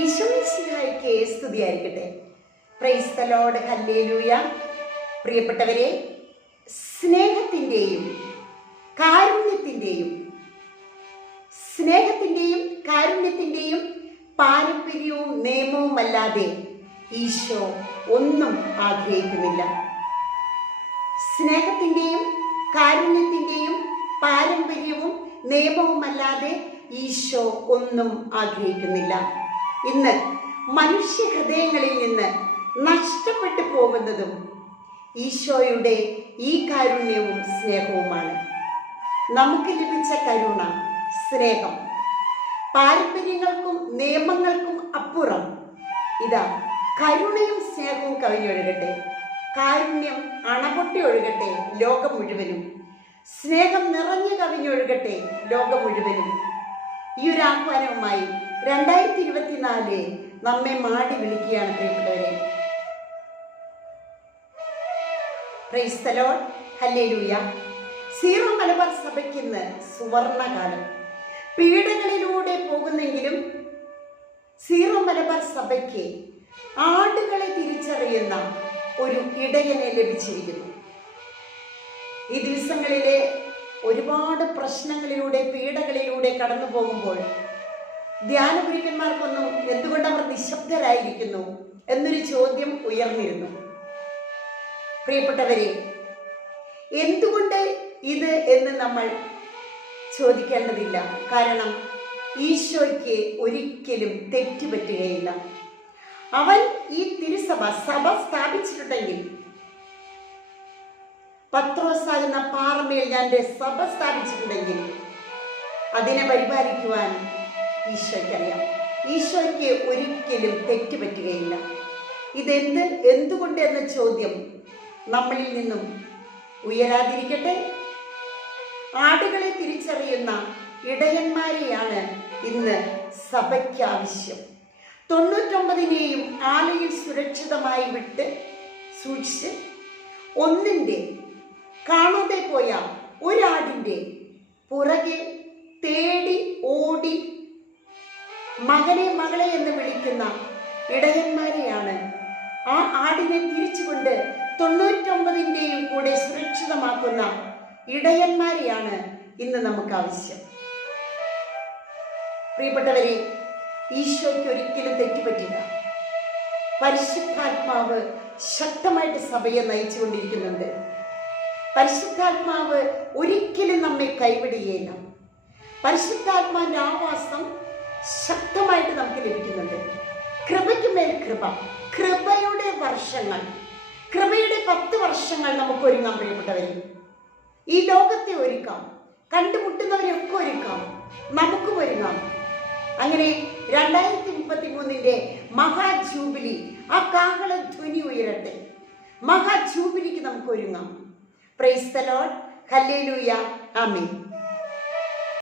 ഈശോയ്ക്ക് സ്തുതിയായിരിക്കട്ടെ. Price തലോട് hallelujah പ്രിയപ്പെട്ടവരെ സ്നേഹത്തിന്റെയും കാരുണ്യത്തിന്റെയും സ്നേഹത്തിന്റെയും കാരുണ്യത്തിന്റെയും പാരമ്പര്യവും നിയമവും അല്ലാതെ ഈശോ ഒന്നും ആഗ്രഹിക്കുന്നില്ല. സ്നേഹത്തിന്റെയും കാരുണ്യത്തിന്റെയും പാരമ്പര്യവും നിയമവുമല്ലാതെ ഈശോ ഒന്നും ആഗ്രഹിക്കുന്നില്ല. ഇന്ന് മനുഷ്യ ഹൃദയങ്ങളിൽ നിന്ന് നഷ്ടപ്പെട്ടു പോകുന്നതും ഈശോയുടെ ഈ കാരുണ്യവും സ്നേഹവുമാണ്. നമുക്ക് ലഭിച്ച കരുണ സ്നേഹം. പാരമ്പര്യങ്ങൾക്കും നിയമങ്ങൾക്കും അപ്പുറം ഇതാ കരുണയും സ്നേഹവും കവിഞ്ഞൊഴുകട്ടെ. കാരുണ്യം അണപൊട്ടി ഒഴുകട്ടെ ലോകം മുഴുവനും. സ്നേഹം നിറഞ്ഞു കവിഞ്ഞൊഴുകട്ടെ ലോകം മുഴുവനും. ഈ ഒരു ആഹ്വാനവുമായി രണ്ടായിരത്തി ഇരുപത്തിനാല് നമ്മെ മാടി വിളിക്കുകയാണ് പ്രിയപ്പെട്ടവരെ. ഹല്ലേലൂയ സീറോ മലബാർ സഭയ്ക്ക് ഇന്ന് സുവർണകാലം. പീഡകളിലൂടെ പോകുന്നെങ്കിലും സീറോ മലബാർ സഭയ്ക്ക് ആടുകളെ തിരിച്ചറിയുന്ന ഒരു ഇടയനെ ലഭിച്ചിരിക്കുന്നു. ഈ ദിവസങ്ങളിലെ ഒരുപാട് പ്രശ്നങ്ങളിലൂടെ പീഡകളിലൂടെ കടന്നു പോകുമ്പോൾ ധ്യാനഗുരുക്കന്മാർക്കൊന്നും എന്തുകൊണ്ട് അവർ നിശബ്ദരായിരിക്കുന്നു എന്നൊരു ചോദ്യം ഉയർന്നിരുന്നു. പ്രിയപ്പെട്ടവരെ എന്തുകൊണ്ട് ഇത് എന്ന് നമ്മൾ ചോദിക്കേണ്ടതില്ല. കാരണം ഈശോയ്ക്ക് ഒരിക്കലും തെറ്റുപറ്റുകയില്ല അവൻ ഈ തിരുസഭ സഭ സ്ഥാപിച്ചിട്ടുണ്ടെങ്കിൽ പത്രോസാകുന്ന പാറമേൽ ഞാൻ സഭ സ്ഥാപിച്ചിട്ടുണ്ടെങ്കിൽ അതിനെ പരിപാലിക്കുവാൻ ഈശോയ്ക്കറിയാം. ഈശോയ്ക്ക് ഒരിക്കലും തെറ്റുപറ്റുകയില്ല. ഇതെന്ത് എന്തുകൊണ്ട് എന്ന ചോദ്യം നമ്മളിൽ നിന്നും ഉയരാതിരിക്കട്ടെ? ആടുകളെ തിരിച്ചറിയുന്ന ഇടയന്മാരെയാണ് ഇന്ന് സഭയ്ക്ക് ആവശ്യം തൊണ്ണൂറ്റൊമ്പതിനെയും ആലയിൽ സുരക്ഷിതമായി വിട്ട് സൂക്ഷിച്ച് ഒന്നിന്റെ കാണാതെ പോയ ഒരാടിന്റെ പുറകെ തേടി ഓടി മകനെ മകളെ എന്ന് വിളിക്കുന്ന ഇടയന്മാരെയാണ്. ആ ആടിനെ തിരിച്ചുകൊണ്ട് തൊണ്ണൂറ്റൊമ്പതിന്റെയും കൂടെ സുരക്ഷിതമാക്കുന്ന ഇടയന്മാരെയാണ് ഇന്ന് നമുക്ക് ആവശ്യം പ്രിയപ്പെട്ടവരെ ഈശോയ്ക്ക് ഒരിക്കലും തെറ്റുപറ്റില്ല. പരിശുദ്ധാത്മാവ് ശക്തമായിട്ട് സഭയെ നയിച്ചുകൊണ്ടിരിക്കുന്നുണ്ട്. പരിശുദ്ധാത്മാവ് ഒരിക്കലും നമ്മെ കൈവിടുകയില്ല. പരിശുദ്ധാത്മാവിന്റെ ആവാസം ശക്തമായിട്ട് നമുക്ക് ലഭിക്കുന്നുണ്ട്. കൃപയ്ക്ക് മേൽ കൃപ കൃപയുടെ വർഷങ്ങൾ കൃപയുടെ പത്ത് വർഷങ്ങൾ നമുക്ക് ഒരുങ്ങാൻ പ്രിയപ്പെട്ടവരെ. ഈ ലോകത്തെ ഒരുക്കാം കണ്ടുമുട്ടുന്നവരെയൊക്കെ ഒരുക്കാം നമുക്കും ഒരുങ്ങാം. അങ്ങനെ രണ്ടായിരത്തി മുപ്പത്തി മൂന്നിന്റെ മഹാജൂബിലി ആ കാഹള ധ്വനി ഉയരട്ടെ. മഹാജൂബിലിക്ക് നമുക്ക് ഒരുങ്ങാം. Praise the Lord hallelujah amen